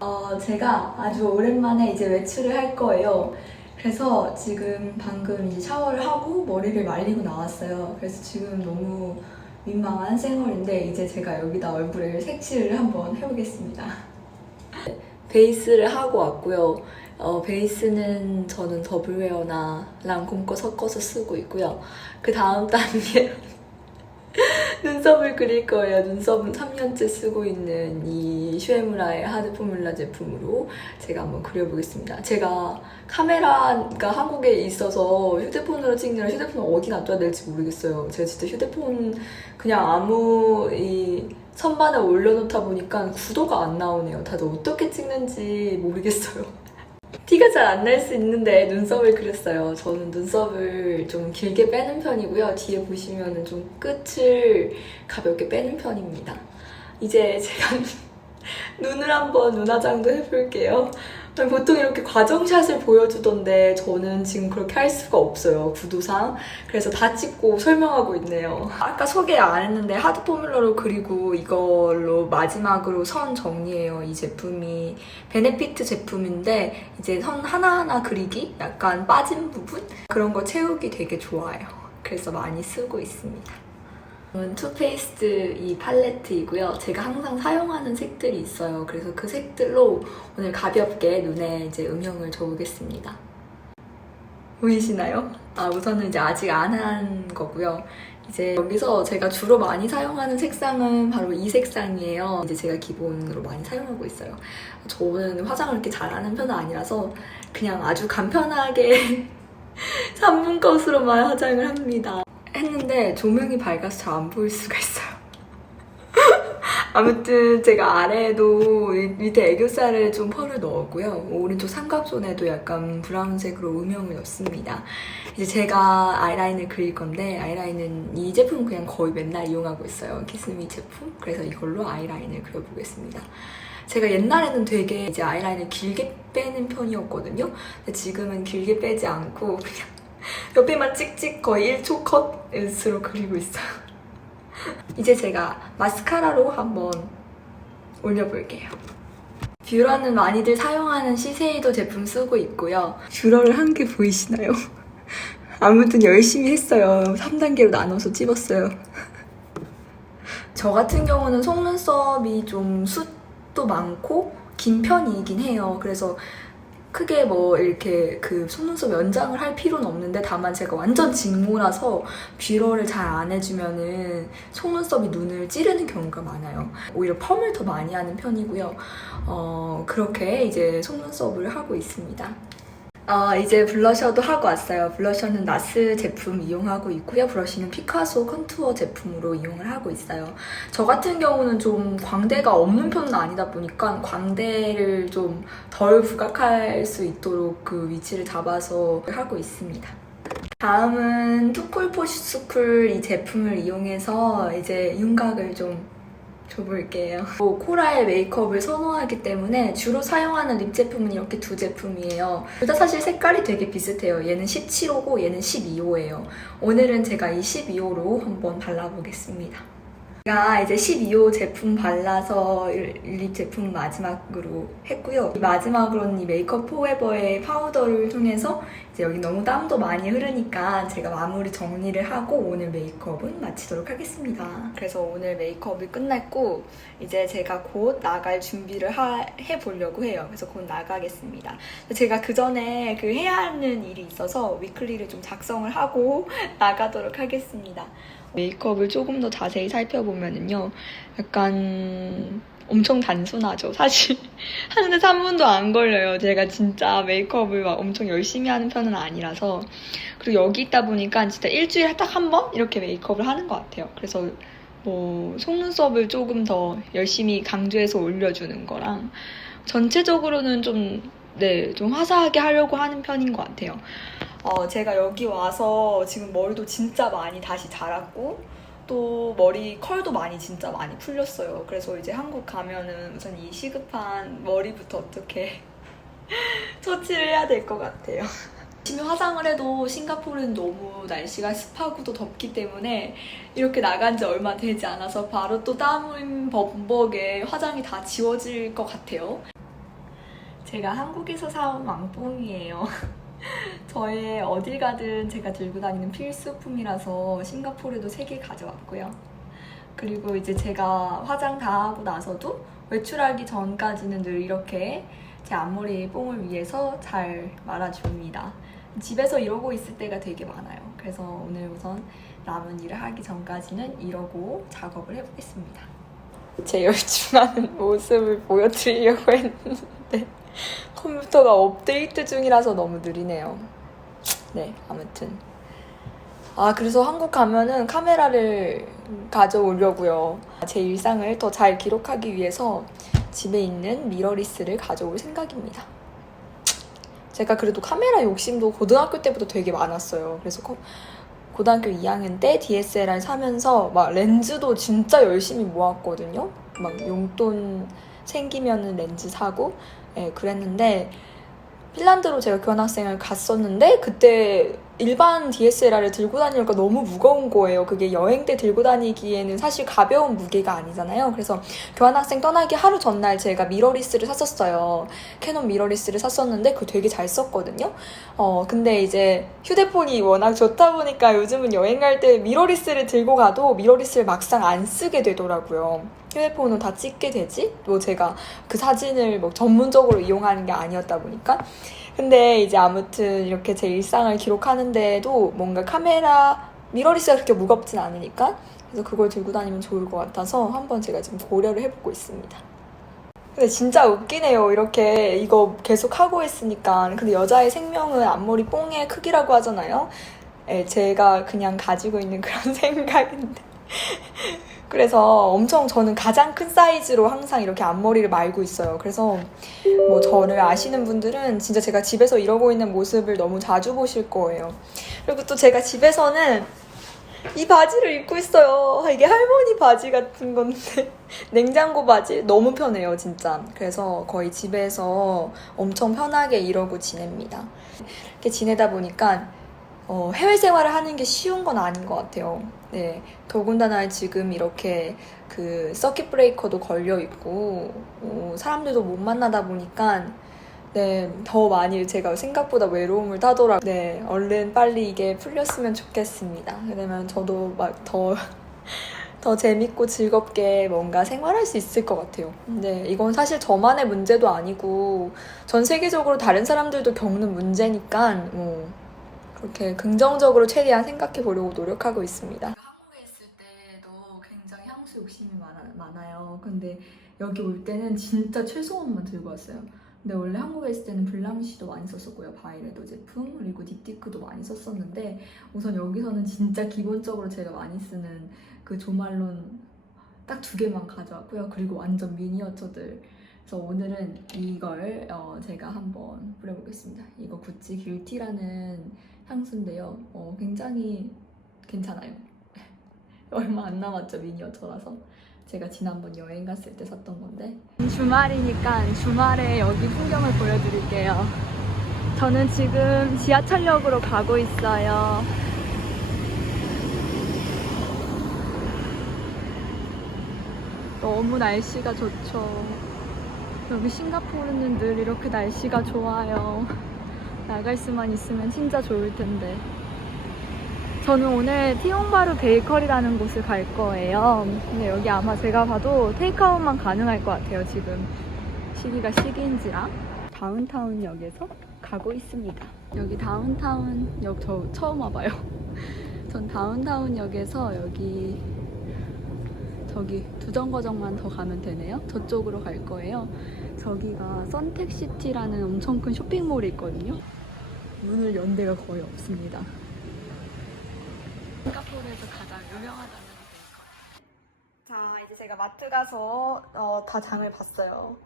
어, 제가 아주 오랜만에 이제 외출을 할 거예요. 그래서 지금 방금 이제 샤워를 하고 머리를 말리고 나왔어요. 그래서 지금 너무 민망한 생얼인데 이제 제가 여기다 얼굴에 색칠을 한번 해보겠습니다. 베이스를 하고 왔고요. 어, 베이스는 저는 더블웨어나 랑콤 거 섞어서 쓰고 있고요. 그 다음 단계 눈썹을 그릴 거예요. 눈썹은 3년째 쓰고 있는 이 슈에무라의 하드 포뮬라 제품으로 제가 한번 그려보겠습니다. 제가 카메라가 한국에 있어서 휴대폰으로 찍느라 휴대폰 어디 놔둬야 될지 모르겠어요. 제가 진짜 휴대폰 그냥 아무 이 선반에 올려놓다 보니까 구도가 안 나오네요. 다들 어떻게 찍는지 모르겠어요. 티가 잘 안 날 수 있는데 눈썹을 그렸어요. 저는 눈썹을 좀 길게 빼는 편이고요. 뒤에 보시면은 좀 끝을 가볍게 빼는 편입니다. 이제 제가 눈을 한번 눈화장도 해볼게요. 보통 이렇게 과정샷을 보여주던데 저는 지금 그렇게 할 수가 없어요. 구도상. 그래서 다 찍고 설명하고 있네요. 아까 소개 안 했는데 하드 포뮬러로 그리고 이걸로 마지막으로 선 정리해요. 이 제품이 베네피트 제품인데 이제 선 하나하나 그리기? 약간 빠진 부분? 그런 거 채우기 되게 좋아요. 그래서 많이 쓰고 있습니다. 이건 투페이스트 이 팔레트이고요. 제가 항상 사용하는 색들이 있어요. 그래서 그 색들로 오늘 가볍게 눈에 이제 음영을 줘보겠습니다. 보이시나요? 아, 우선은 이제 아직 안 한 거고요. 이제 여기서 제가 주로 많이 사용하는 색상은 바로 이 색상이에요. 이제 제가 기본으로 많이 사용하고 있어요. 저는 화장을 이렇게 잘하는 편은 아니라서 그냥 아주 간편하게 3분 컷으로만 화장을 합니다. 했는데 조명이 밝아서 잘 안 보일 수가 있어요. 아무튼 제가 아래에도 이- 밑에 애교살에 좀 펄을 넣었고요. 오른쪽 삼각존에도 약간 브라운색으로 음영을 넣습니다. 이제 제가 아이라인을 그릴 건데 아이라인은 이 제품 그냥 거의 맨날 이용하고 있어요. 키스미 제품. 그래서 이걸로 아이라인을 그려보겠습니다. 제가 옛날에는 되게 이제 아이라인을 길게 빼는 편이었거든요. 근데 지금은 길게 빼지 않고 그냥 옆에만 찍찍 거의 1초 컷으로 그리고 있어요. 이제 제가 마스카라로 한번 올려볼게요. 뷰러는 많이들 사용하는 시세이도 제품 쓰고 있고요. 뷰러를 한개 보이시나요? 아무튼 열심히 했어요. 3단계로 나눠서 찝었어요. 저 같은 경우는 속눈썹이 좀 숱도 많고 긴 편이긴 해요. 그래서 크게 뭐 이렇게 그 속눈썹 연장을 할 필요는 없는데 다만 제가 완전 직모라서 뷰러를 잘 안 해주면은 속눈썹이 눈을 찌르는 경우가 많아요. 오히려 펌을 더 많이 하는 편이고요. 어, 그렇게 이제 속눈썹을 하고 있습니다. 어, 이제 블러셔도 하고 왔어요. 블러셔는 나스 제품 이용하고 있고요. 브러쉬는 피카소 컨투어 제품으로 이용을 하고 있어요. 저 같은 경우는 좀 광대가 없는 편은 아니다 보니까 광대를 좀 덜 부각할 수 있도록 그 위치를 잡아서 하고 있습니다. 다음은 투쿨 포슈스쿨 이 제품을 이용해서 이제 윤곽을 좀 줘볼게요. 뭐 코라의 메이크업을 선호하기 때문에 주로 사용하는 립 제품은 이렇게 두 제품이에요. 둘 다 사실 색깔이 되게 비슷해요. 얘는 17호고 얘는 12호예요. 오늘은 제가 이 12호로 한번 발라보겠습니다. 제가 이제 12호 제품 발라서 립 제품 마지막으로 했고요. 이 마지막으로는 이 메이크업 포에버의 파우더를 통해서 이제 여기 너무 땀도 많이 흐르니까 제가 마무리 정리를 하고 오늘 메이크업은 마치도록 하겠습니다. 그래서 오늘 메이크업이 끝났고 이제 제가 곧 나갈 준비를 하- 해보려고 해요. 그래서 곧 나가겠습니다. 제가 그 전에 그 해야 하는 일이 있어서 위클리를 좀 작성을 하고 나가도록 하겠습니다. 메이크업을 조금 더 자세히 살펴보면은요, 약간 엄청 단순하죠. 사실 하는데 3분도 안 걸려요. 제가 진짜 메이크업을 막 엄청 열심히 하는 편은 아니라서 그리고 여기 있다 보니까 진짜 일주일에 딱 한 번 이렇게 메이크업을 하는 것 같아요. 그래서 뭐 속눈썹을 조금 더 열심히 강조해서 올려주는 거랑 전체적으로는 좀 네, 좀 화사하게 하려고 하는 편인 것 같아요. 어, 제가 여기 와서 지금 머리도 진짜 많이 다시 자랐고, 또 머리 컬도 많이 진짜 많이 풀렸어요. 그래서 이제 한국 가면은 우선 이 시급한 머리부터 어떻게 처치를 해야 될 것 같아요. 열심히 화장을 해도 싱가포르는 너무 날씨가 습하고도 덥기 때문에 이렇게 나간 지 얼마 되지 않아서 바로 또땀 범벅에 화장이 다 지워질 것 같아요. 제가 한국에서 사온 왕뽕이에요. 저의 어딜 가든 제가 들고 다니는 필수품이라서 싱가포르도 3개 가져왔고요. 그리고 이제 제가 화장 다 하고 나서도 외출하기 전까지는 늘 이렇게 제 앞머리 뽕을 위해서 잘 말아줍니다. 집에서 이러고 있을 때가 되게 많아요. 그래서 오늘 우선 남은 일을 하기 전까지는 이러고 작업을 해보겠습니다. 제 열중하는 모습을 보여드리려고 했는데 컴퓨터가 업데이트 중이라서 너무 느리네요. 네, 아무튼. 아, 그래서 한국 가면은 카메라를 가져오려고요. 제 일상을 더 잘 기록하기 위해서 집에 있는 미러리스를 가져올 생각입니다. 제가 그래도 카메라 욕심도 고등학교 때부터 되게 많았어요. 그래서 거- 고등학교 2학년 때 DSLR 사면서 막 렌즈도 진짜 열심히 모았거든요. 막 용돈 생기면은 렌즈 사고, 예, 그랬는데 핀란드로 제가 교환학생을 갔었는데 그때 일반 DSLR을 들고 다니니까 너무 무거운 거예요. 그게 여행 때 들고 다니기에는 사실 가벼운 무게가 아니잖아요. 그래서 교환학생 떠나기 하루 전날 제가 미러리스를 샀었어요. 캐논 미러리스를 샀었는데 그거 되게 잘 썼거든요. 어, 근데 이제 휴대폰이 워낙 좋다 보니까 요즘은 여행 갈 때 미러리스를 들고 가도 미러리스를 막상 안 쓰게 되더라고요. 휴대폰은 다 찍게 되지? 뭐 제가 그 사진을 뭐 전문적으로 이용하는 게 아니었다 보니까. 근데 이제 아무튼 이렇게 제 일상을 기록 하는데도 뭔가 카메라, 미러리스가 그렇게 무겁진 않으니까 그래서 그걸 들고 다니면 좋을 것 같아서 한번 제가 지금 고려를 해보고 있습니다. 근데 진짜 웃기네요. 이렇게 이거 계속 하고 있으니까. 근데 여자의 생명은 앞머리 뽕의 크기라고 하잖아요. 예, 제가 그냥 가지고 있는 그런 생각인데. 그래서 엄청 저는 가장 큰 사이즈로 항상 이렇게 앞머리를 말고 있어요. 그래서 뭐 저를 아시는 분들은 진짜 제가 집에서 이러고 있는 모습을 너무 자주 보실 거예요. 그리고 또 제가 집에서는 이 바지를 입고 있어요. 이게 할머니 바지 같은 건데 냉장고 바지 너무 편해요, 진짜. 그래서 거의 집에서 엄청 편하게 이러고 지냅니다. 이렇게 지내다 보니까 어, 해외 생활을 하는 게 쉬운 건 아닌 것 같아요. 네, 더군다나 지금 이렇게 그 서킷 브레이커도 걸려 있고 어, 사람들도 못 만나다 보니까 네, 더 많이 제가 생각보다 외로움을 타더라고요. 네, 얼른 빨리 이게 풀렸으면 좋겠습니다. 그러면 저도 막 더, 더 재밌고 즐겁게 뭔가 생활할 수 있을 것 같아요. 근데 이건 사실 저만의 문제도 아니고 전 세계적으로 다른 사람들도 겪는 문제니까 뭐 그렇게 긍정적으로 최대한 생각해 보려고 노력하고 있습니다. 한국에 있을 때도 굉장히 향수 욕심이 많아, 요 근데 여기 올 때는 진짜 최소한만 들고 왔어요. 근데 원래 한국에 있을 때는 블랑시도 많이 썼었고요. 바이레도 제품 그리고 딥티크도 많이 썼었는데 우선 여기서는 진짜 기본적으로 제가 많이 쓰는 그 조말론 딱 두 개만 가져왔고요. 그리고 완전 미니어처들. 그래서 오늘은 이걸 어, 제가 한번 뿌려보겠습니다. 이거 구찌 길티라는 향수인데요. 어, 굉장히 괜찮아요. 얼마 안 남았죠 미니어처라서. 제가 지난번 여행 갔을 때 샀던 건데 주말이니까 주말에 여기 풍경을 보여드릴게요 저는 지금 지하철역으로 가고 있어요 너무 날씨가 좋죠 여기 싱가포르는 늘 이렇게 날씨가 좋아요 나갈 수만 있으면 진짜 좋을 텐데 저는 오늘 티옹바루 베이커리라는 곳을 갈 거예요. 근데 여기 아마 제가 봐도 테이크아웃만 가능할 것 같아요. 지금 시기가 시기인지라 다운타운 역에서 가고 있습니다. 여기 다운타운 역 저 처음 와봐요. 전 다운타운 역에서 여기 저기 두 정거장만 더 가면 되네요. 저쪽으로 갈 거예요. 저기가 선택시티라는 엄청 큰 쇼핑몰이 있거든요. 문을 연 데가 거의 없습니다. 싱가포르에서 가장 유명하다는. 자, 이제 제가 마트 가서 어, 다 장을 봤어요.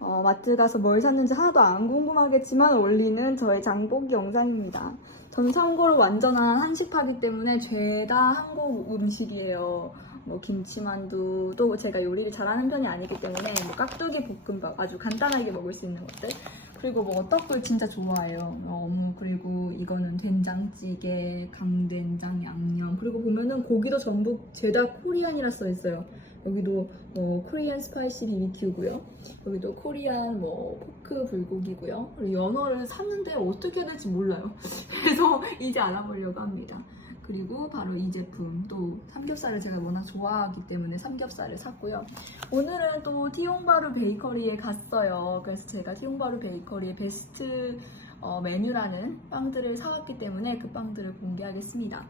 어, 마트 가서 뭘 샀는지 하나도 안 궁금하겠지만 올리는 저의 장보기 영상입니다. 저는 참고로 완전한 한식파기 때문에 죄다 한국 음식이에요. 뭐 김치만두 또 제가 요리를 잘하는 편이 아니기 때문에 뭐 깍두기 볶음밥 아주 간단하게 먹을 수 있는 것들 그리고 뭐 떡을 진짜 좋아해요. 어, 어묵 그리고 이거는 된장찌개, 강된장 양념 그리고 보면은 고기도 전부 죄다 코리안이라 써 있어요. 여기도 뭐 코리안 스파이시 BBQ고요. 여기도 코리안 뭐 포크 불고기고요. 그리고 연어를 샀는데 어떻게 해야 될지 몰라요. 그래서 이제 알아보려고 합니다. 그리고 바로 이 제품 또 삼겹살을 제가 워낙 좋아하기 때문에 삼겹살을 샀고요. 오늘은 또 티용바루 베이커리에 갔어요. 그래서 제가 티용바루 베이커리의 베스트 어, 메뉴라는 빵들을 사왔기 때문에 그 빵들을 공개하겠습니다.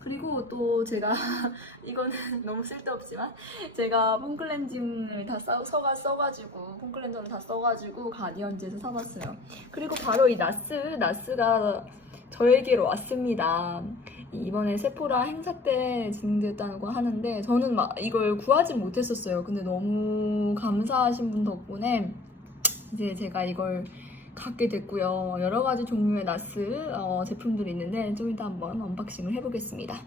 그리고 또 제가 이거는 너무 쓸데없지만 제가 폼클렌징을 다 써, 써가, 써가지고 폼클렌저를 다 써가지고 가디언즈에서 사봤어요. 그리고 바로 이 나스 나스가 저에게로 왔습니다. 이번에 세포라 행사 때 진행됐다고 하는데 저는 막 이걸 구하지 못했었어요. 근데 너무 감사하신 분 덕분에 이제 제가 이걸 갖게 됐고요. 여러 가지 종류의 나스 어, 제품들이 있는데 좀 이따 한번 언박싱을 해보겠습니다.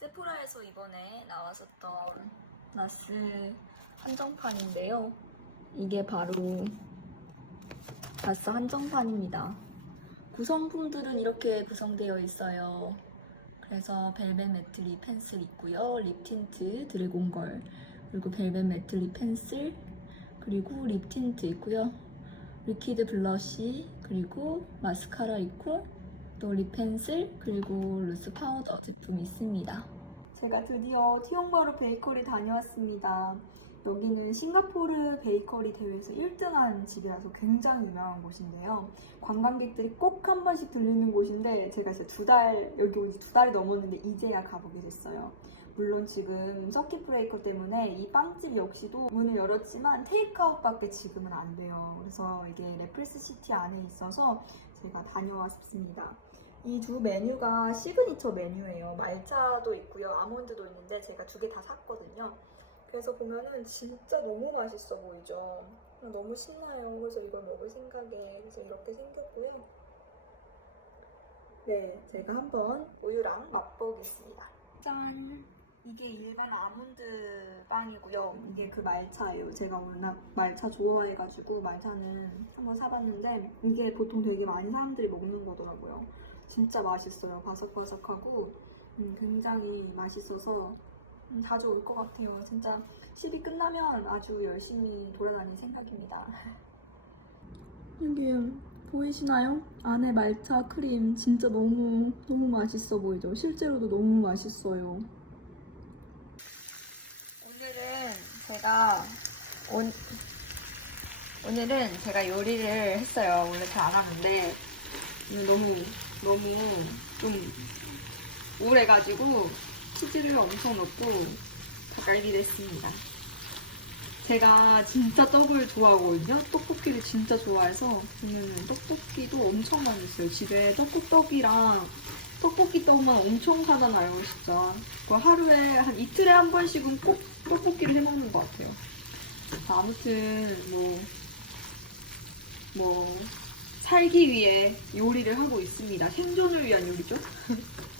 세포라에서 이번에 나왔었던 나스 한정판인데요. 이게 바로 나스 한정판입니다. 구성품들은 이렇게 구성되어 있어요. 그래서 벨벳 매트 립 펜슬 있고요. 립 틴트 드래곤걸 그리고 벨벳 매트 립 펜슬 그리고 립 틴트 있고요. 리퀴드 블러쉬 그리고 마스카라 있고 또 립 펜슬 그리고 루스 파우더 제품이 있습니다. 제가 드디어 티용바루 베이커리 다녀왔습니다. 여기는 싱가포르 베이커리 대회에서 1등한 집이라서 굉장히 유명한 곳인데요. 관광객들이 꼭 한 번씩 들리는 곳인데 제가 진짜 두 달, 여기 온 지 두 달이 넘었는데 이제야 가보게 됐어요. 물론 지금 서킷 브레이커 때문에 이 빵집 역시도 문을 열었지만 테이크아웃밖에 지금은 안 돼요. 그래서 이게 레플스 시티 안에 있어서 제가 다녀왔습니다. 이 두 메뉴가 시그니처 메뉴예요. 말차도 있고요, 아몬드도 있는데 제가 두 개 다 샀거든요. 그래서 보면은 진짜 너무 맛있어 보이죠. 너무 신나요. 그래서 이걸 먹을 생각에 그래서 이렇게 생겼고요. 네, 제가 한번 우유랑 맛보겠습니다. 짠! 이게 일반 아몬드 빵이고요. 이게 그 말차예요. 제가 워낙 말차 좋아해가지고 말차는 한번 사봤는데 이게 보통 되게 많이 사람들이 먹는 거더라고요. 진짜 맛있어요. 바삭바삭하고 음, 굉장히 맛있어서 음, 자주 올 것 같아요. 진짜 10이 끝나면 아주 열심히 돌아다닐 생각입니다. 여기 보이시나요? 안에 말차 크림 진짜 너무 너무 맛있어 보이죠? 실제로도 너무 맛있어요. 오늘은 제가 온, 오늘은 제가 요리를 했어요. 원래 잘 안 하는데 오늘 너무 너무 좀 우울해가지고 치즈를 엄청 넣고 닭갈비를 했습니다. 제가 진짜 떡을 좋아하거든요. 떡볶이를 진짜 좋아해서 보면은 떡볶이도 엄청 많이 있어요. 집에 떡국떡이랑 떡볶이 떡만 엄청 사잖아요, 진짜. 그 하루에 한 이틀에 한 번씩은 꼭 떡볶이를 해 먹는 것 같아요. 자, 아무튼 뭐, 뭐 살기 위해 요리를 하고 있습니다. 생존을 위한 요리죠.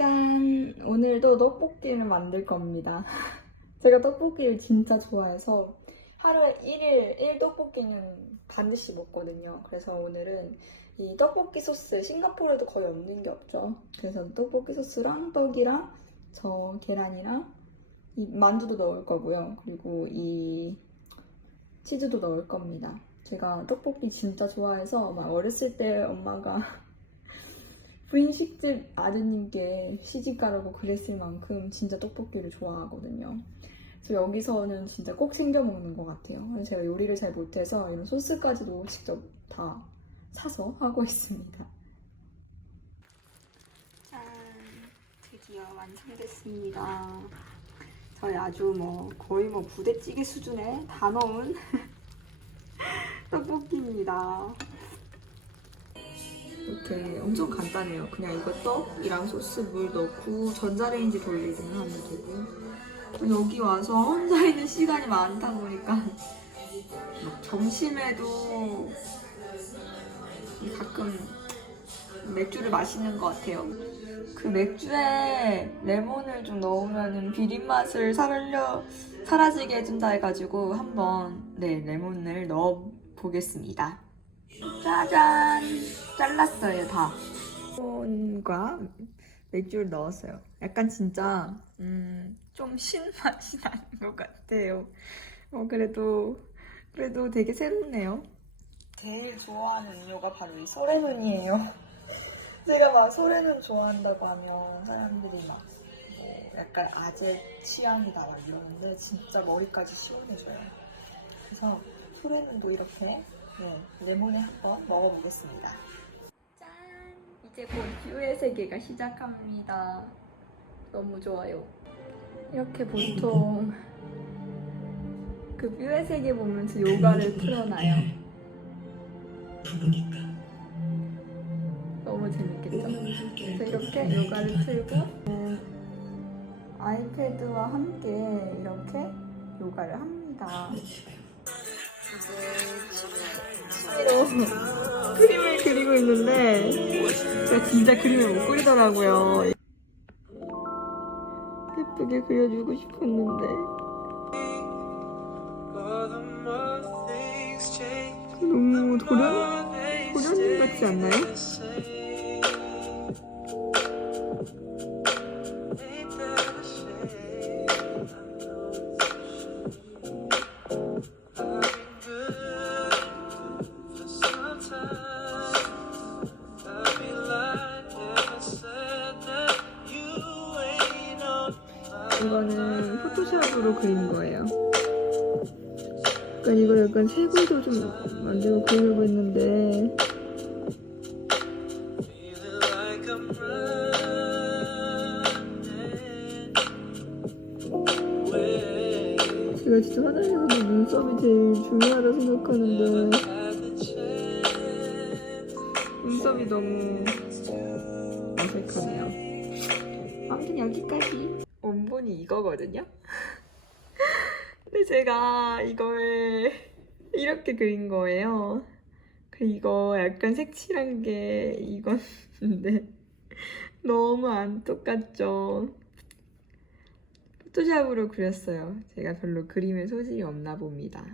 짠! 오늘도 떡볶이를 만들 겁니다. 제가 떡볶이를 진짜 좋아해서 하루에 1일 1떡볶이는 반드시 먹거든요. 그래서 오늘은 이 떡볶이 소스, 싱가포르에도 거의 없는 게 없죠. 그래서 떡볶이 소스랑 떡이랑 저 계란이랑 이 만두도 넣을 거고요. 그리고 이 치즈도 넣을 겁니다. 제가 떡볶이 진짜 좋아해서 막 어렸을 때 엄마가 부인식집 아드님께 시집 가라고 그랬을 만큼 진짜 떡볶이를 좋아하거든요. 그래서 여기서는 진짜 꼭 챙겨 먹는 것 같아요. 제가 요리를 잘 못해서 이런 소스까지도 직접 다 사서 하고 있습니다. 짠! 드디어 완성됐습니다. 저희 아주 뭐 거의 뭐 부대찌개 수준에 다 넣은 떡볶이입니다. 이렇게 엄청 간단해요. 그냥 이거 떡이랑 소스 물 넣고 전자레인지 돌리기만 하면 되고 여기 와서 혼자 있는 시간이 많다 보니까 막 점심에도 가끔 맥주를 마시는 것 같아요. 그 맥주에 레몬을 좀 넣으면 비린 맛을 사려 사라지게 해준다 해가지고 한번 네 레몬을 넣어 보겠습니다. 짜잔! 잘랐어요, 다. 레몬과 맥주를 넣었어요. 약간 진짜, 음, 좀 신맛이 나는 것 같아요. 어, 그래도, 그래도 되게 새롭네요. 제일 좋아하는 음료가 바로 이 소레눈이에요. 제가 막 소레눈 좋아한다고 하면 사람들이 막, 뭐, 약간 아재 취향이다 막 이러는데, 진짜 머리까지 시원해져요. 그래서 소레눈도 이렇게, 네, 레몬에 한번 먹어보겠습니다. 짠! 이제 곧 뷰의 세계가 시작합니다. 너무 좋아요. 이렇게 보통 그 뷰의 세계 보면서 요가를 틀어놔요. 너무 재밌겠죠? 그래서 이렇게 요가를 틀고 음, 아이패드와 함께 이렇게 요가를 합니다. 취미로 그림을 그리고 있는데 진짜 그림을 못 그리더라고요. 예쁘게 그려주고 싶었는데 너무 도련 도련님 같지 않나요? 포토샵으로 그린 거예요. 약간 이거 약간 색으로 좀 만들고 그리려고 했는데 제가 진짜 화장에서도 눈썹이 제일 중요하다 생각하는데 눈썹이 너무 어색하네요. 아무튼 여기까지. 원본이 이거거든요. 근데 제가 이걸 이렇게 그린 거예요. 그 이거 약간 색칠한 게 이건데 너무 안 똑같죠. 포토샵으로 그렸어요. 제가 별로 그림에 소질이 없나 봅니다.